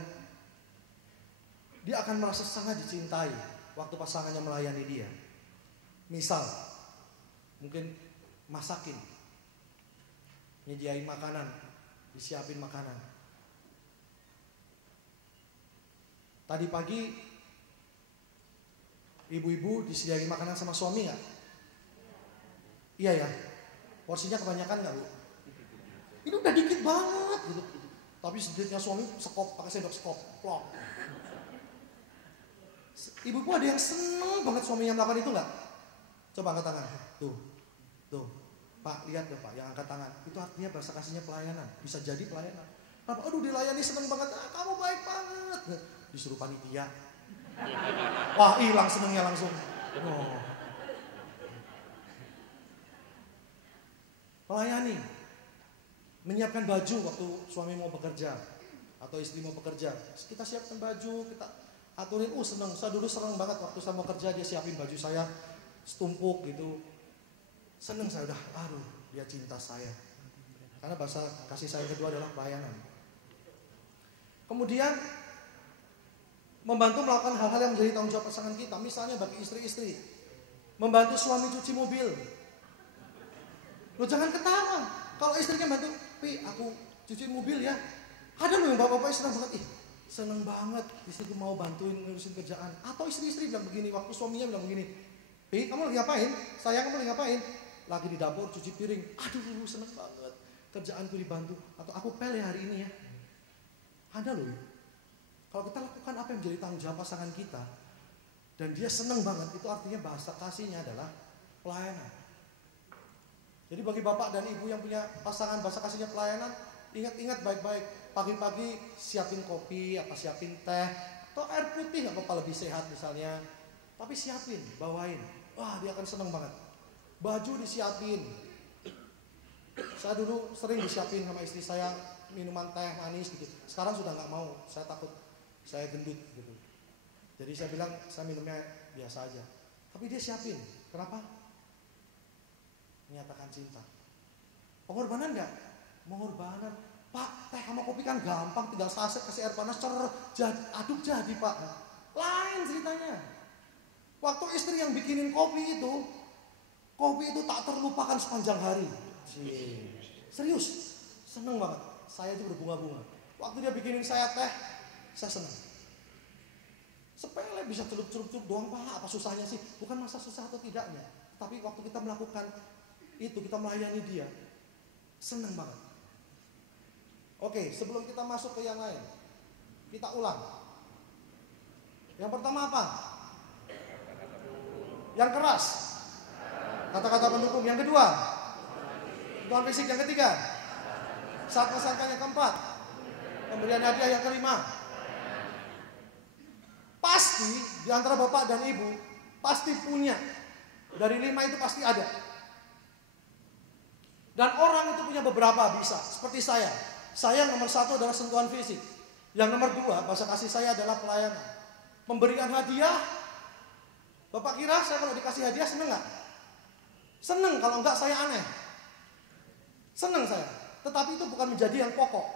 dia akan merasa sangat dicintai waktu pasangannya melayani dia. Misal, mungkin masakin, nyediain makanan, disiapin makanan. Tadi pagi, ibu-ibu disediain makanan sama suami nggak? Iya ya, porsinya kebanyakan nggak bu? Ini udah dikit banget gitu. Tapi sedikitnya suami sekop, pakai sendok sekop, plok. Ibu-ibu ada yang seneng banget suaminya melakukan itu nggak? Coba angkat tangan. Tuh. Pak, lihat deh Pak, yang angkat tangan. Itu artinya bahasa kasihnya pelayanan. Bisa jadi pelayanan. Kenapa? Aduh, dilayani seneng banget. Kamu baik banget. Disuruh panitia. Wah, hilang senengnya langsung. Oh. Melayani. Menyiapkan baju waktu suami mau bekerja atau istri mau bekerja. Kita siapkan baju, kita aturin. Seneng. Saya dulu seneng banget waktu saya mau kerja, dia siapin baju saya setumpuk gitu. Seneng saya udah, aduh, dia cinta saya. Karena bahasa kasih saya kedua adalah pelayanan. Kemudian membantu melakukan hal-hal yang menjadi tanggung jawab pasangan kita. Misalnya bagi istri-istri, membantu suami cuci mobil. Lo jangan ketawa. Kalau istrinya bantu, Pi, aku cuci mobil ya. Ada loh yang bapak-bapak senang banget. Seneng banget istriku mau bantuin ngurusin kerjaan. Atau istri-istri bilang begini, waktu suaminya bilang begini, Pi, kamu lagi ngapain? Sayang, kamu lagi ngapain? Lagi di dapur cuci piring. Aduh, seneng banget. Kerjaanku dibantu. Atau aku pel ya hari ini ya. Ada loh. Kalau kita lakukan apa yang menjadi tanggung jawab pasangan kita, dan dia seneng banget, itu artinya bahasa kasihnya adalah pelayanan. Jadi bagi bapak dan ibu yang punya pasangan bahasa kasihnya pelayanan, ingat-ingat baik-baik. Pagi-pagi siapin kopi, apa siapin teh, atau air putih nggak apa-apa, lebih sehat misalnya. Tapi siapin, bawain. Wah, dia akan seneng banget. Baju disiapin. Saya dulu sering disiapin sama istri saya minuman teh manis gitu. Sekarang sudah nggak mau. Saya takut saya gendut gitu. Jadi saya bilang saya minumnya biasa aja. Tapi dia siapin. Kenapa? Menyatakan cinta. Pengorbanan nggak? Pengorbanan. Pak, teh sama kopi kan gampang. Tinggal saset kasih air panas, aduk jadi Pak. Lain ceritanya. Waktu istri yang bikinin kopi itu tak terlupakan sepanjang hari. Serius, seneng banget. Saya itu berbunga-bunga. Waktu dia bikinin saya teh, saya seneng. Sepele bisa celup-celup doang Pak, apa susahnya sih? Bukan masa susah atau tidaknya. Tapi waktu kita melakukan itu, kita melayani dia, seneng banget. Oke, sebelum kita masuk ke yang lain, kita ulang. Yang pertama apa? Yang keras, kata-kata pendukung. Yang kedua, sentuhan fisik. Yang ketiga, saat mengesankan. Yang keempat, pemberian hadiah. Yang kelima, pasti di antara bapak dan ibu pasti punya. Dari 5 itu pasti ada. Dan orang itu punya beberapa bisa. Seperti saya. Saya nomor 1 adalah sentuhan fisik. Yang nomor 2 bahasa kasih saya adalah pelayanan. Pemberian hadiah. Bapak kira saya kalau dikasih hadiah seneng gak? Seneng, kalau enggak saya aneh. Seneng saya. Tetapi itu bukan menjadi yang pokok.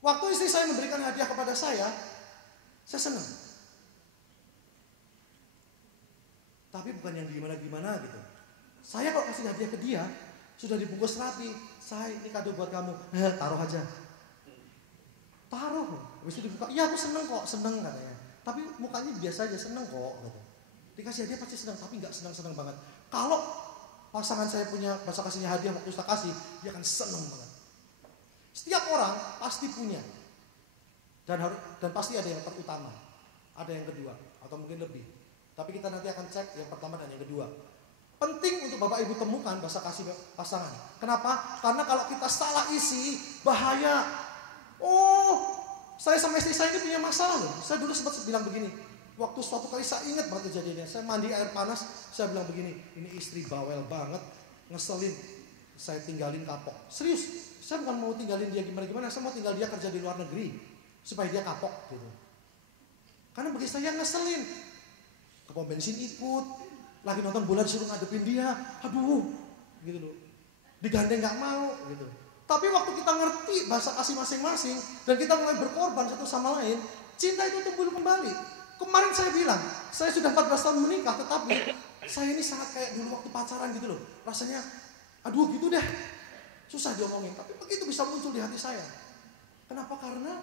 Waktu istri saya memberikan hadiah kepada saya seneng. Tapi bukan yang gimana-gimana gitu. Saya kalau kasih hadiah ke dia, sudah dibungkus rapi. Saya ini kado buat kamu. Taruh aja. Taruh. Habis itu dibuka. Iya aku seneng kok. Seneng katanya. Tapi mukanya biasa aja, seneng kok gitu. Dikasih hadiah pasti senang, tapi nggak senang-senang banget. Kalau pasangan saya punya bahasa kasihnya hadiah waktu saya kasih, dia akan senang banget. Setiap orang pasti punya, dan pasti ada yang terutama, ada yang kedua, atau mungkin lebih. Tapi kita nanti akan cek yang pertama dan yang kedua. Penting untuk Bapak Ibu temukan bahasa kasih pasangan. Kenapa? Karena kalau kita salah isi, bahaya. Oh, saya sama istri saya ini punya masalah loh. Saya dulu sempat bilang begini. Waktu suatu kali saya ingat banget kejadiannya. Saya mandi air panas, saya bilang begini. Ini istri bawel banget, ngeselin. Saya tinggalin kapok. Serius, saya bukan mau tinggalin dia gimana-gimana. Saya mau tinggal dia kerja di luar negeri. Supaya dia kapok gitu. Karena bagi saya ngeselin. Ke pom bensin ikut. Lagi nonton bola disuruh ngadepin dia, aduh, gitu loh. Digandeng nggak mau, gitu. Tapi waktu kita ngerti bahasa kasih masing-masing dan kita mulai berkorban satu sama lain, cinta itu tumbuh kembali. Kemarin saya bilang, saya sudah 14 tahun menikah, tetapi saya ini sangat kayak dulu waktu pacaran gitu loh. Rasanya, aduh gitu deh, susah diomongin. Tapi begitu bisa muncul di hati saya. Kenapa? Karena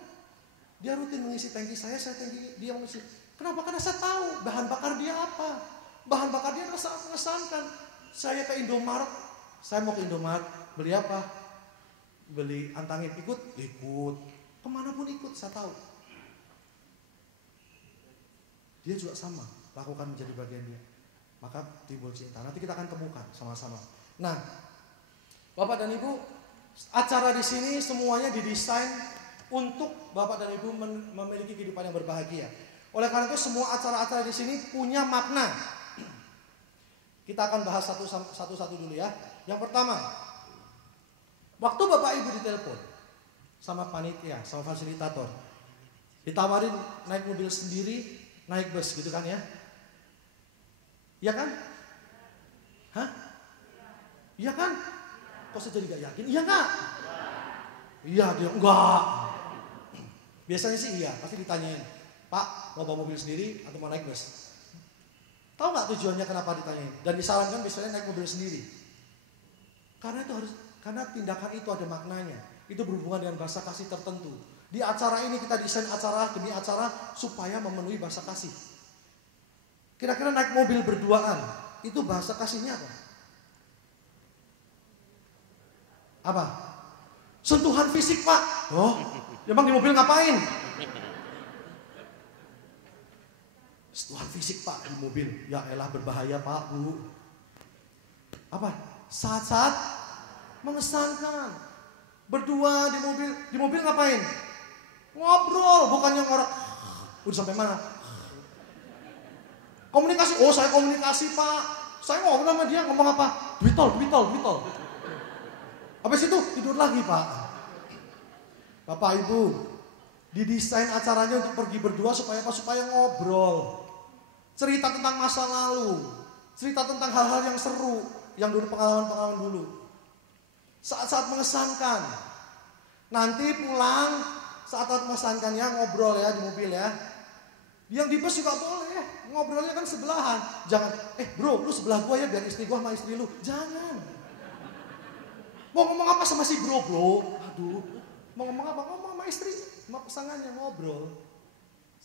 dia rutin mengisi tangki saya tangki dia mengisi. Kenapa? Karena saya tahu bahan bakar dia apa. Bahan bakar dia sangat mengesankan. Saya ke Indomaret. Saya mau ke Indomaret. Beli apa? Beli antangin. Ikut? Ikut. Kemanapun ikut, saya tahu. Dia juga sama. Lakukan menjadi bagian dia. Maka timbul cinta. Nanti kita akan temukan sama-sama. Nah, Bapak dan Ibu, acara di sini semuanya didesain untuk Bapak dan Ibu memiliki kehidupan yang berbahagia. Oleh karena itu semua acara-acara di sini punya makna. Kita akan bahas satu-satu dulu ya. Yang pertama, waktu Bapak Ibu ditelepon sama panitia, sama fasilitator, ditawarin naik mobil sendiri, naik bus gitu kan ya? Iya kan? Hah? Iya kan? Kok saya jadi gak yakin? Iya enggak? Iya dia enggak. Biasanya sih iya, pasti ditanyain, Pak mau bawa mobil sendiri atau mau naik bus? Tahu nggak tujuannya kenapa ditanyain? Dan disarankan biasanya naik mobil sendiri. Karena tindakan itu ada maknanya. Itu berhubungan dengan bahasa kasih tertentu. Di acara ini kita desain acara demi acara supaya memenuhi bahasa kasih. Kira-kira naik mobil berduaan, itu bahasa kasihnya apa? Apa? Sentuhan fisik, Pak. Oh, emang di mobil ngapain? Sentuhan fisik, Pak, di mobil. Ya elah berbahaya, Pak, Bu. Apa? Saat-saat mengesankan. Berdua di mobil ngapain? Ngobrol, bukannya ngorok. Udah sampai mana? Komunikasi. Oh, saya komunikasi, Pak. Saya ngobrol sama dia, ngomong apa? Duitol. Habis itu tidur lagi, Pak. Bapak Ibu, didesain acaranya untuk pergi berdua supaya apa? Supaya ngobrol. Cerita tentang masa lalu, cerita tentang hal-hal yang seru, yang dulu pengalaman-pengalaman dulu. Saat-saat mengesankan. Nanti pulang, saat-saat mengesankan ya ngobrol ya di mobil ya. Yang di bus juga boleh, ngobrolnya kan sebelahan. Jangan, bro, lu sebelah gua ya biar istri gua sama istri lu. Jangan. Mau ngomong apa sama si bro? Aduh, mau ngomong apa? Ngomong sama istri, sama pasangannya ngobrol.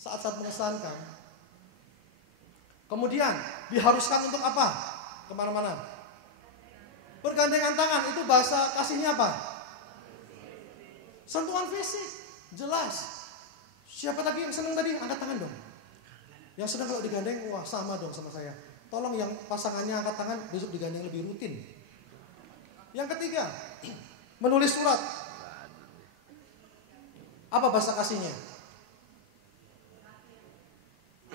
Saat-saat mengesankan. Kemudian diharuskan untuk apa? Kemana-mana. Bergandengan tangan, itu bahasa kasihnya apa? Sentuhan fisik, jelas. Siapa tadi yang senang tadi? Angkat tangan dong. Yang senang kalau digandeng, wah sama dong sama saya. Tolong yang pasangannya angkat tangan, besok digandeng lebih rutin. Yang ketiga, menulis surat. Apa bahasa kasihnya?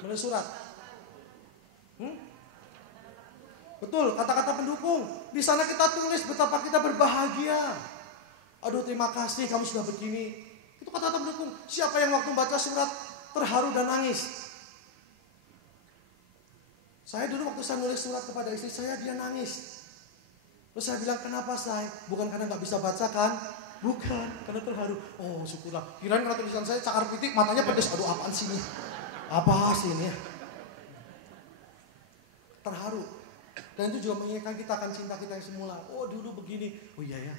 Menulis surat. Betul, kata-kata pendukung. Di sana kita tulis betapa kita berbahagia. Aduh, terima kasih kamu sudah begini. Itu kata-kata pendukung. Siapa yang waktu baca surat terharu dan nangis? Saya dulu waktu saya nulis surat kepada istri saya, dia nangis. Terus saya bilang, kenapa say? Bukan karena gak bisa baca kan? Bukan, karena terharu. Oh syukurlah. Kirain kalau tulisan saya cakar pitik, matanya pedes. Aduh, apaan sih ini? Apa sih ini? Terharu. Dan itu juga mengingatkan kita akan cinta kita yang semula. Oh dulu begini. Oh iya ya,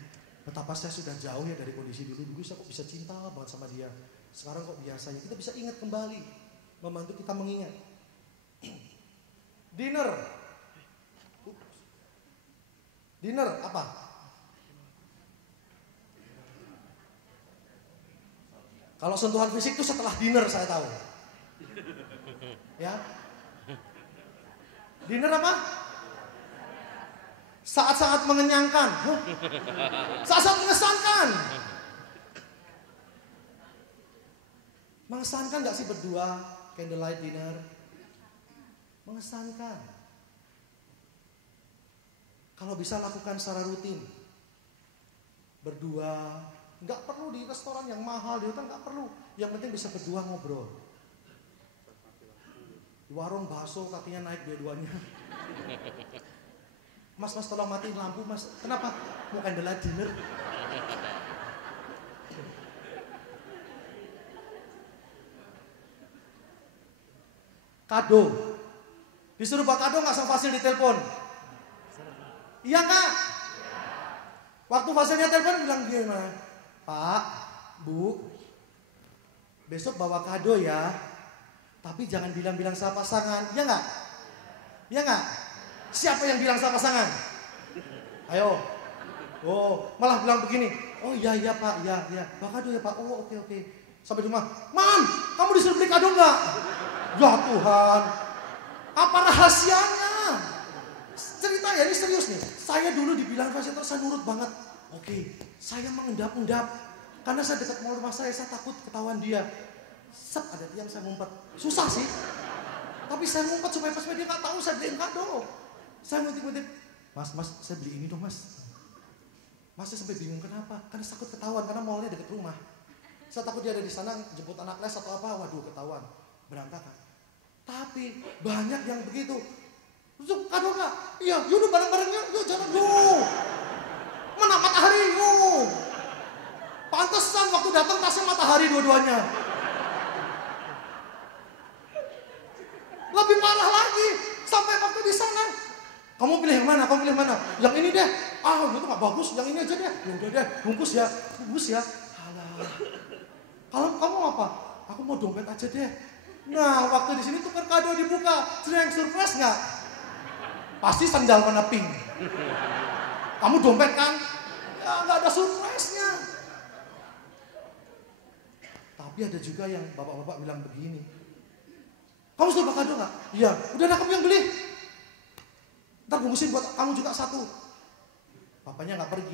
betapa saya sudah jauh ya dari kondisi dulu. Dulu saya kok bisa cinta banget sama dia. Sekarang kok biasanya. Kita bisa ingat kembali. Membantu kita mengingat. Dinner. Dinner apa? Kalau sentuhan fisik itu setelah dinner saya tahu. Ya. Dinner apa? Saat-saat mengenyangkan. Saat-saat mengesankan. Mengesankan gak sih berdua? Candlelight dinner. Mengesankan. Kalau bisa lakukan secara rutin. Berdua. Gak perlu di restoran yang mahal, di hotel gak perlu. Yang penting bisa berdua ngobrol. Di warung bakso kakinya naik dua-duanya. Mas tolong matiin lampu mas. Kenapa? Mau candlelight dinner. Kado. Disuruh bawa kado gak sama Fasil di telepon? Iya kak? Waktu Fasilnya telepon bilang gimana? Pak, Bu, besok bawa kado ya. Tapi jangan bilang-bilang sama pasangan. Iya gak? Iya gak? Siapa yang bilang sama pasangan? Ayo. Oh, malah bilang begini. Oh iya pak, iya. Bawa kado ya pak. Oh oke. Sampai di rumah. Mam, kamu disuruh beli kado gak? Ya Tuhan. Apa rahasianya? Cerita ya, ini serius nih. Saya dulu dibilang fasilitas, saya nurut banget. Oke, saya mengendap-endap. Karena saya dekat mall rumah saya takut ketahuan dia. Set, ada tiang saya ngumpet. Susah sih. Tapi saya ngumpet supaya pas dia gak tahu saya beliin kado. Saya ngutip-ngutip. Mas, saya beli ini dong mas. Mas saya sampai bingung kenapa. Karena takut ketahuan, karena mallnya dekat rumah. Saya takut dia ada di sana jemput anak les atau apa. Waduh ketahuan. Berantakan. Tapi banyak yang begitu. Terus kado gak? Iya, yaudah bareng-barengnya. Yuk jalan yuk. Mana matahari yuk. Pantesan waktu datang tasnya matahari dua-duanya. Lebih parah lagi. Sampai waktu di sana. Kamu pilih yang mana? Yang ini deh. Ah itu gak bagus. Yang ini aja deh. Yaudah deh. Bungkus ya. Alah. Kalau kamu apa? Aku mau dompet aja deh. Nah, waktu di sini tukar kado dibuka, sudah yang surprise nggak? Pasti sandal warna pink. Kamu dompet kan? Ya, nggak ada surprise-nya. Tapi ada juga yang bapak-bapak bilang begini. Kamu sudah bawa kado nggak? Iya. Udah ada kamu yang beli. Ntar bungkusin buat kamu juga satu. Papanya nggak pergi.